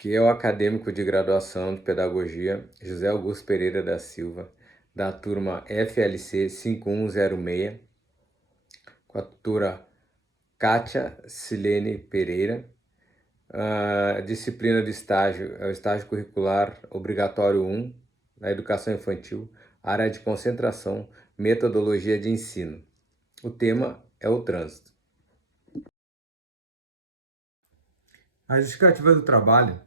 que é o acadêmico de graduação de Pedagogia José Augusto Pereira da Silva, da turma FLC 5106, com a tutora Kátia Silene Pereira. A disciplina de estágio é o estágio curricular obrigatório 1, na educação infantil, área de concentração, metodologia de ensino. O tema é o trânsito. A justificativa do trabalho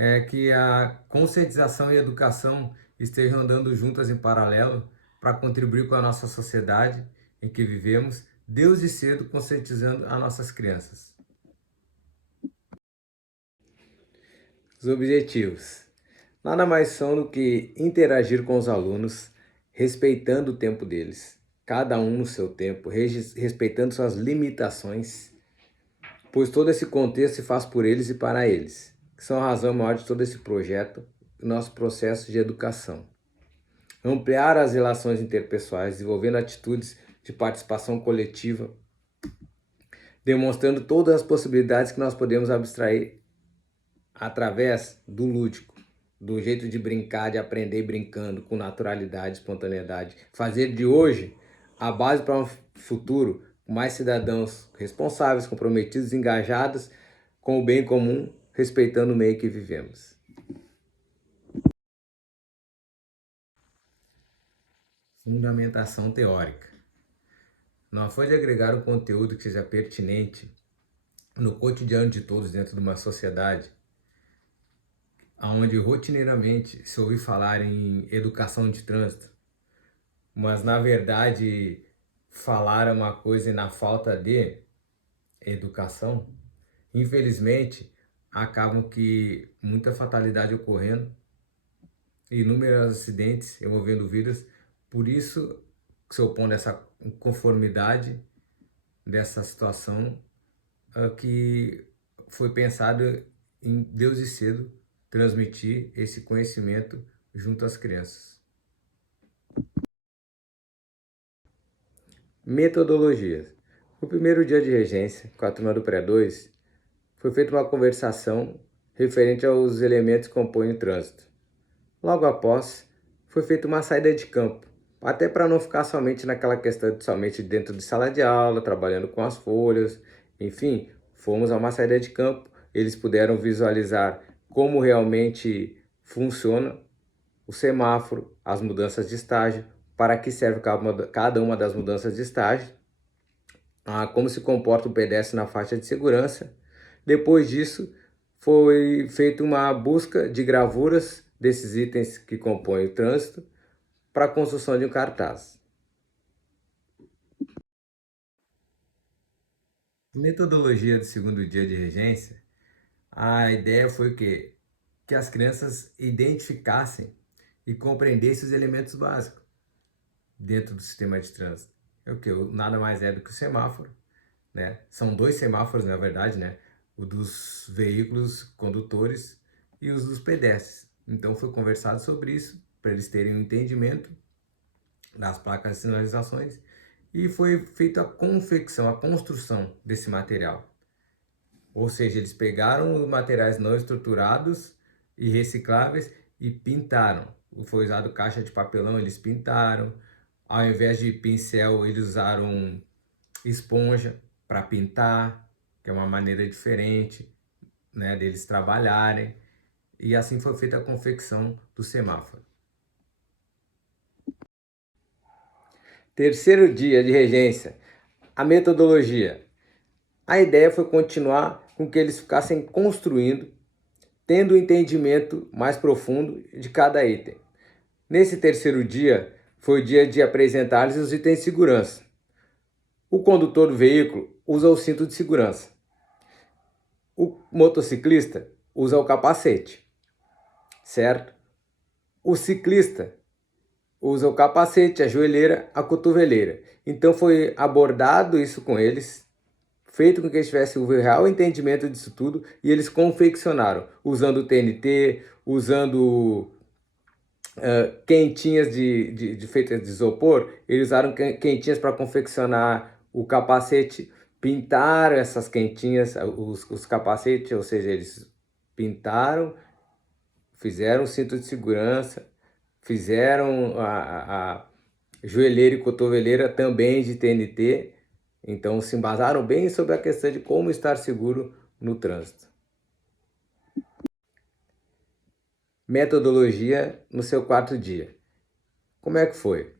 é que a conscientização e a educação estejam andando juntas em paralelo para contribuir com a nossa sociedade em que vivemos, desde cedo conscientizando as nossas crianças. Os objetivos nada mais são do que interagir com os alunos, respeitando o tempo deles, cada um no seu tempo, respeitando suas limitações, pois todo esse contexto se faz por eles e para eles, que são a razão maior de todo esse projeto, o nosso processo de educação. Ampliar as relações interpessoais, desenvolvendo atitudes de participação coletiva, demonstrando todas as possibilidades que nós podemos abstrair através do lúdico, do jeito de brincar, de aprender brincando, com naturalidade, espontaneidade. Fazer de hoje a base para um futuro com mais cidadãos responsáveis, comprometidos, engajados com o bem comum, respeitando o meio que vivemos. Fundamentação teórica. No afã de agregar um conteúdo que seja pertinente no cotidiano de todos dentro de uma sociedade, onde rotineiramente se ouve falar em educação de trânsito, mas na verdade falar é uma coisa e na falta de educação, infelizmente acabam que muita fatalidade ocorrendo, inúmeros acidentes envolvendo vidas. Por isso se opondo essa inconformidade dessa situação que foi pensado em desde cedo transmitir esse conhecimento junto às crianças. Metodologias. No primeiro dia de regência, com a turma do Pré-2, foi feita uma conversação referente aos elementos que compõem o trânsito. Logo após, foi feita uma saída de campo, até para não ficar somente naquela questão de somente dentro de sala de aula, trabalhando com as folhas, enfim, fomos a uma saída de campo, eles puderam visualizar como realmente funciona o semáforo, as mudanças de estágio, para que serve cada uma das mudanças de estágio, como se comporta o pedestre na faixa de segurança. Depois disso, foi feita uma busca de gravuras desses itens que compõem o trânsito para a construção de um cartaz. Metodologia do segundo dia de regência, a ideia foi o quê? Que as crianças identificassem e compreendessem os elementos básicos dentro do sistema de trânsito. É o que? Nada mais é do que o semáforo, né? São dois semáforos, na verdade, né? O dos veículos condutores e os dos pedestres. Então foi conversado sobre isso, para eles terem um entendimento das placas de sinalizações, e foi feita a confecção, a construção desse material. Ou seja, eles pegaram os materiais não estruturados e recicláveis e pintaram. Foi usado caixa de papelão, eles pintaram. Ao invés de pincel, eles usaram esponja para pintar, que é uma maneira diferente, né, deles trabalharem. E assim foi feita a confecção do semáforo. Terceiro dia de regência, a metodologia. A ideia foi continuar com que eles ficassem construindo, tendo um entendimento mais profundo de cada item. Nesse terceiro dia, foi o dia de apresentar-lhes os itens de segurança. O condutor do veículo usa o cinto de segurança. O motociclista usa o capacete, certo? O ciclista usa o capacete, a joelheira, a cotoveleira. Então foi abordado isso com eles, feito com que eles tivessem o real entendimento disso tudo, e eles confeccionaram, usando o TNT, usando quentinhas feitas de isopor. Eles usaram quentinhas para confeccionar o capacete, pintaram essas quentinhas, os capacetes, ou seja, eles pintaram, fizeram o cinto de segurança, fizeram a joelheira e cotoveleira também de TNT, então se embasaram bem sobre a questão de como estar seguro no trânsito. Metodologia no seu quarto dia. Como é que foi?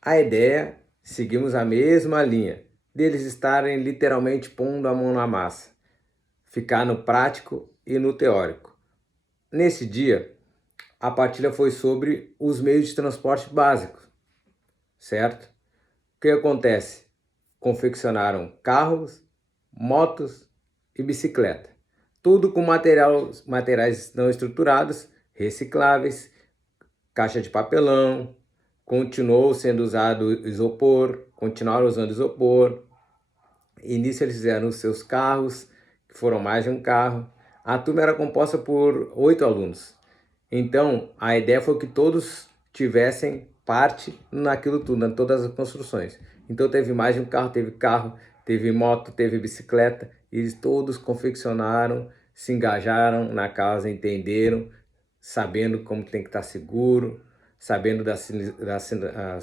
A ideia, seguimos a mesma linha, deles estarem literalmente pondo a mão na massa, ficar no prático e no teórico. Nesse dia, a partilha foi sobre os meios de transporte básicos, certo? O que acontece? Confeccionaram carros, motos e bicicleta. Tudo com materiais não estruturados, recicláveis, caixa de papelão, continuou sendo usado isopor, continuaram usando isopor. Início eles fizeram os seus carros, que foram mais de um carro. A turma era composta por 8 alunos. Então, a ideia foi que todos tivessem parte naquilo tudo, em todas as construções. Então, teve mais de um carro, teve moto, teve bicicleta. E eles todos confeccionaram, se engajaram na causa, entenderam, sabendo como tem que estar seguro, sabendo da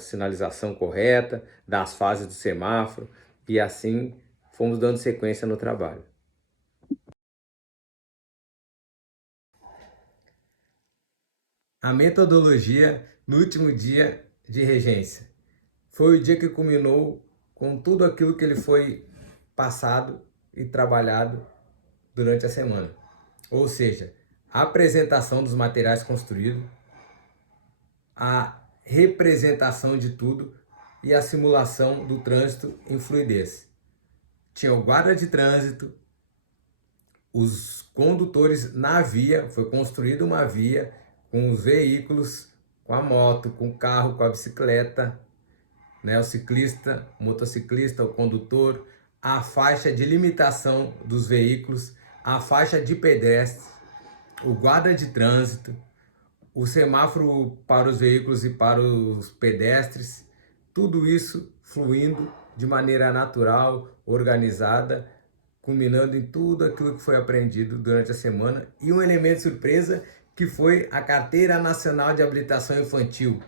sinalização correta, das fases do semáforo. E assim, fomos dando sequência no trabalho. A metodologia no último dia de regência. Foi o dia que culminou com tudo aquilo que ele foi passado e trabalhado durante a semana. Ou seja, a apresentação dos materiais construídos, a representação de tudo e a simulação do trânsito em fluidez. Tinha o guarda de trânsito, os condutores na via, foi construída uma via com os veículos, com a moto, com o carro, com a bicicleta, né? O ciclista, o motociclista, o condutor, a faixa de limitação dos veículos, a faixa de pedestres, o guarda de trânsito, o semáforo para os veículos e para os pedestres, tudo isso fluindo de maneira natural, organizada, culminando em tudo aquilo que foi aprendido durante a semana. E um elemento surpresa que foi a Carteira Nacional de Habilitação Infantil,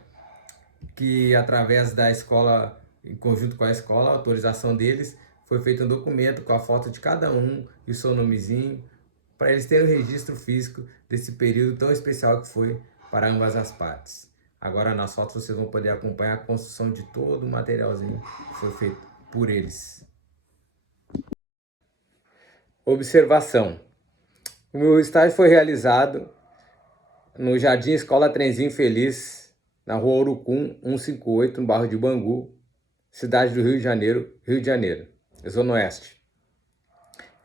que através da escola, em conjunto com a escola, a autorização deles, foi feito um documento com a foto de cada um e o seu nomezinho, para eles terem o registro físico desse período tão especial que foi para ambas as partes. Agora nas fotos vocês vão poder acompanhar a construção de todo o materialzinho que foi feito por eles. Observação. O meu estágio foi realizado no Jardim Escola Trenzinho Feliz, na Rua Urucum, 158, no bairro de Bangu, cidade do Rio de Janeiro, Zona Oeste.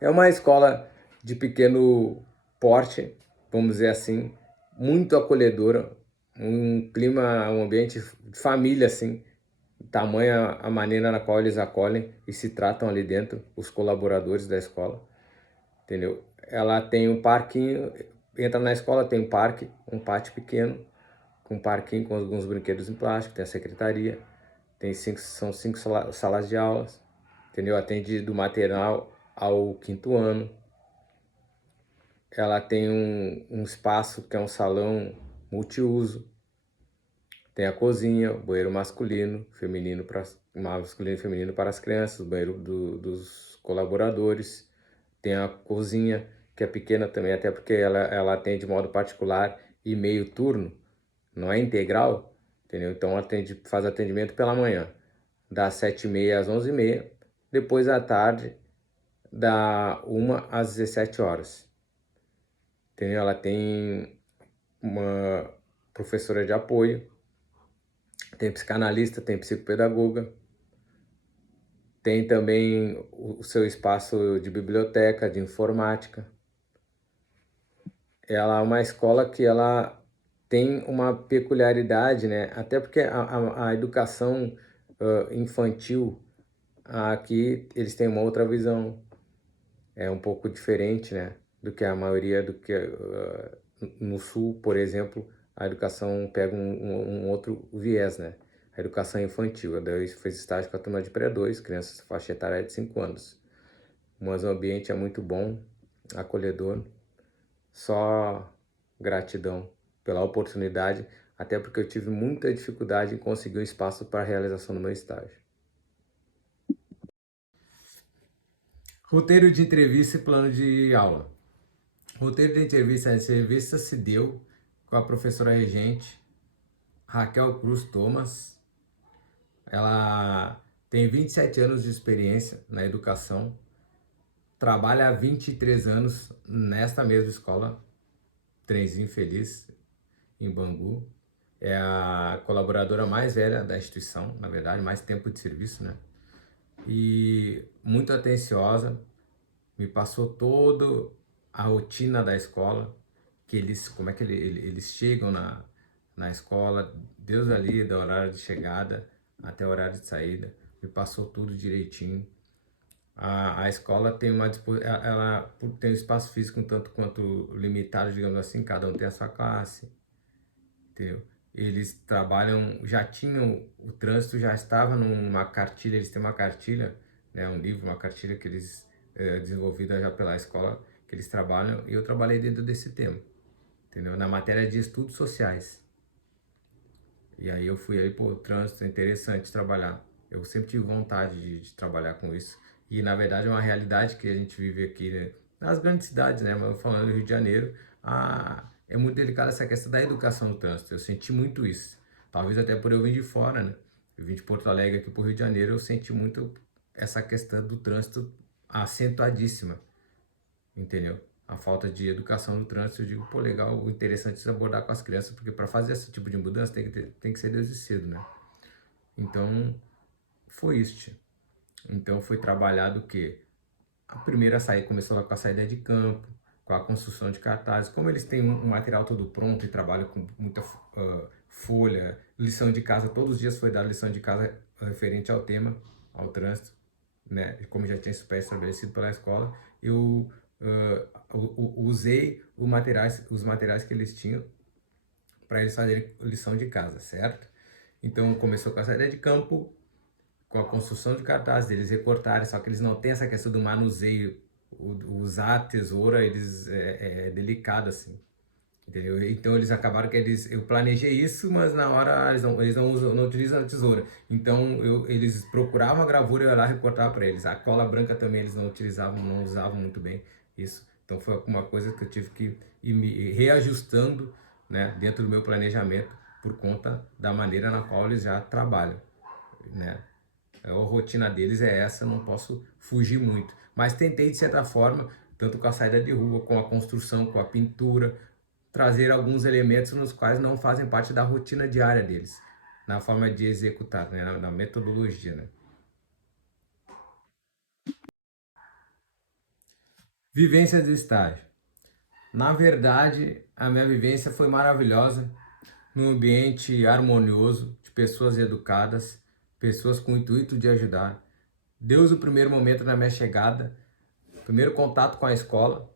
É uma escola de pequeno porte, vamos dizer assim, muito acolhedora, um clima, um ambiente de família, assim, tamanha a maneira na qual eles acolhem e se tratam ali dentro, os colaboradores da escola, entendeu? Ela tem um parquinho, entra na escola, tem um parque, um pátio pequeno, com um parquinho com alguns brinquedos em plástico, tem a secretaria, são 5 salas de aulas, entendeu? Atende do maternal ao 5º ano. Ela tem um espaço que é um salão multiuso, tem a cozinha, o banheiro masculino, masculino e feminino para as crianças, o banheiro dos colaboradores, tem a cozinha, que é pequena também, até porque ela atende de modo particular e meio turno, não é integral, entendeu? Então faz atendimento pela manhã, das 7h30 às 11h30, depois à tarde, da 1 às 17 horas. Entendeu? Ela tem uma professora de apoio, tem psicanalista, tem psicopedagoga, tem também o seu espaço de biblioteca, de informática. Ela é uma escola que ela tem uma peculiaridade, né? Até porque a educação infantil aqui eles têm uma outra visão, é um pouco diferente, né? Do que a maioria no sul, por exemplo, a educação pega um outro viés, né? A educação infantil, daí fez estágio com a turma de pré-2, crianças faixa etária de 5 anos. Mas o ambiente é muito bom, acolhedor, Só gratidão pela oportunidade, até porque eu tive muita dificuldade em conseguir um espaço para a realização do meu estágio. Roteiro de entrevista e plano de aula. Roteiro de entrevista. A entrevista se deu com a professora regente Raquel Cruz Thomas. Ela tem 27 anos de experiência na educação, trabalha há 23 anos nesta mesma escola, Trenzinho Feliz, em Bangu. É a colaboradora mais velha da instituição, na verdade, mais tempo de serviço, né? E muito atenciosa, me passou toda a rotina da escola, que eles, como é que eles chegam na escola, Deus ali, do horário de chegada até o horário de saída, me passou tudo direitinho. A escola tem ela tem um espaço físico um tanto quanto limitado, digamos assim, cada um tem a sua classe, entendeu? Eles trabalham, já tinham, o trânsito já estava numa cartilha, eles têm uma cartilha, né, um livro, uma cartilha que eles, desenvolvida já pela escola, que eles trabalham, e eu trabalhei dentro desse tema, entendeu? Na matéria de estudos sociais. E aí eu fui aí, pô, trânsito, é interessante trabalhar. Eu sempre tive vontade de trabalhar com isso. E na verdade é uma realidade que a gente vive aqui, né, nas grandes cidades, né? Mas falando do Rio de Janeiro, é muito delicada essa questão da educação no trânsito. Eu senti muito isso. Talvez até por eu vir de fora, né? Eu vim de Porto Alegre aqui para o Rio de Janeiro, eu senti muito essa questão do trânsito acentuadíssima, entendeu? A falta de educação no trânsito, eu digo, pô, legal, interessante abordar com as crianças, porque para fazer esse tipo de mudança tem que ser desde cedo, né? Então, foi isso, tia. Então, foi trabalhado o quê? A primeira saída começou com a saída de campo, com a construção de cartazes. Como eles têm um material todo pronto e trabalham com muita folha, lição de casa, todos os dias foi dada lição de casa referente ao tema, ao trânsito, né? Como já tinha isso pré-estabelecido pela escola, eu usei os materiais que eles tinham para eles fazerem lição de casa, certo? Então começou com a saída de campo, com a construção de cartazes, eles recortarem, só que eles não têm essa questão do manuseio, usar a tesoura, eles é delicado assim, entendeu? Então eles acabaram que eu planejei isso, mas na hora eles não usam, não utilizam a tesoura. Então eles procuravam a gravura e eu ia lá recortar para eles. A cola branca também eles não utilizavam, não usavam muito bem isso. Então foi uma coisa que eu tive que ir me reajustando, né, dentro do meu planejamento por conta da maneira na qual eles já trabalham, né? A rotina deles é essa, não posso fugir muito. Mas tentei, de certa forma, tanto com a saída de rua, com a construção, com a pintura, trazer alguns elementos nos quais não fazem parte da rotina diária deles, na forma de executar, né, na metodologia, né? Vivência do estágio. Na verdade, a minha vivência foi maravilhosa, num ambiente harmonioso, de pessoas educadas, pessoas com o intuito de ajudar. Desde o primeiro momento da minha chegada, primeiro contato com a escola,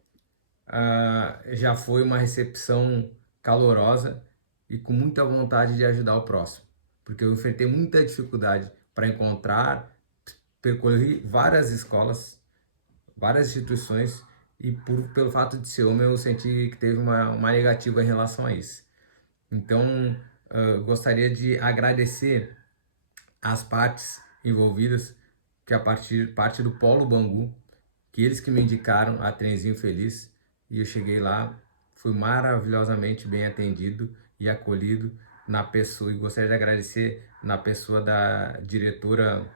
já foi uma recepção calorosa e com muita vontade de ajudar o próximo, porque eu enfrentei muita dificuldade para encontrar, percorri várias escolas, várias instituições e pelo fato de ser homem eu senti que teve uma negativa em relação a isso. Então, gostaria de agradecer as partes envolvidas, que a parte do Polo Bangu, que eles que me indicaram a Trenzinho Feliz, e eu cheguei lá, fui maravilhosamente bem atendido e acolhido na pessoa, e gostaria de agradecer na pessoa da diretora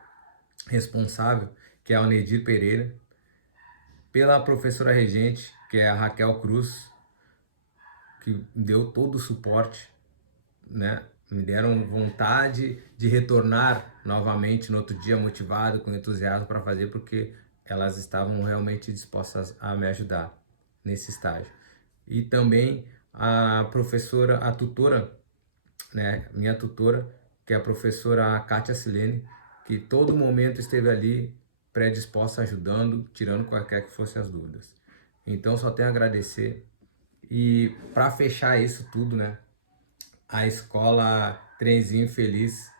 responsável, que é a Onedir Pereira, pela professora regente, que é a Raquel Cruz, que me deu todo o suporte, né? Me deram vontade de retornar novamente no outro dia, motivado, com entusiasmo para fazer, porque elas estavam realmente dispostas a me ajudar nesse estágio. E também a professora, a tutora, né? Minha tutora, que é a professora Kátia Silene, que todo momento esteve ali predisposta, ajudando, tirando qualquer que fosse as dúvidas. Então só tenho a agradecer. E para fechar isso tudo, né? A escola Trenzinho Feliz.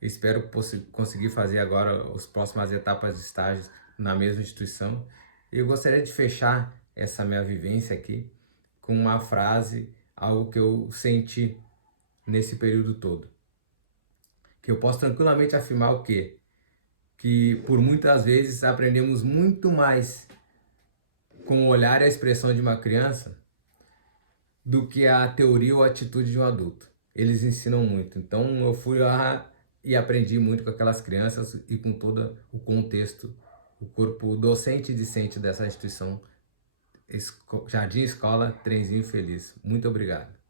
Espero conseguir fazer agora as próximas etapas de estágios na mesma instituição. Eu gostaria de fechar essa minha vivência aqui com uma frase, algo que eu senti nesse período todo. Que eu posso tranquilamente afirmar o quê? Que por muitas vezes aprendemos muito mais com o olhar e a expressão de uma criança do que a teoria ou a atitude de um adulto. Eles ensinam muito. Então eu fui lá e aprendi muito com aquelas crianças e com todo o contexto, o corpo docente e discente dessa instituição Jardim Escola Trenzinho Feliz. Muito obrigado.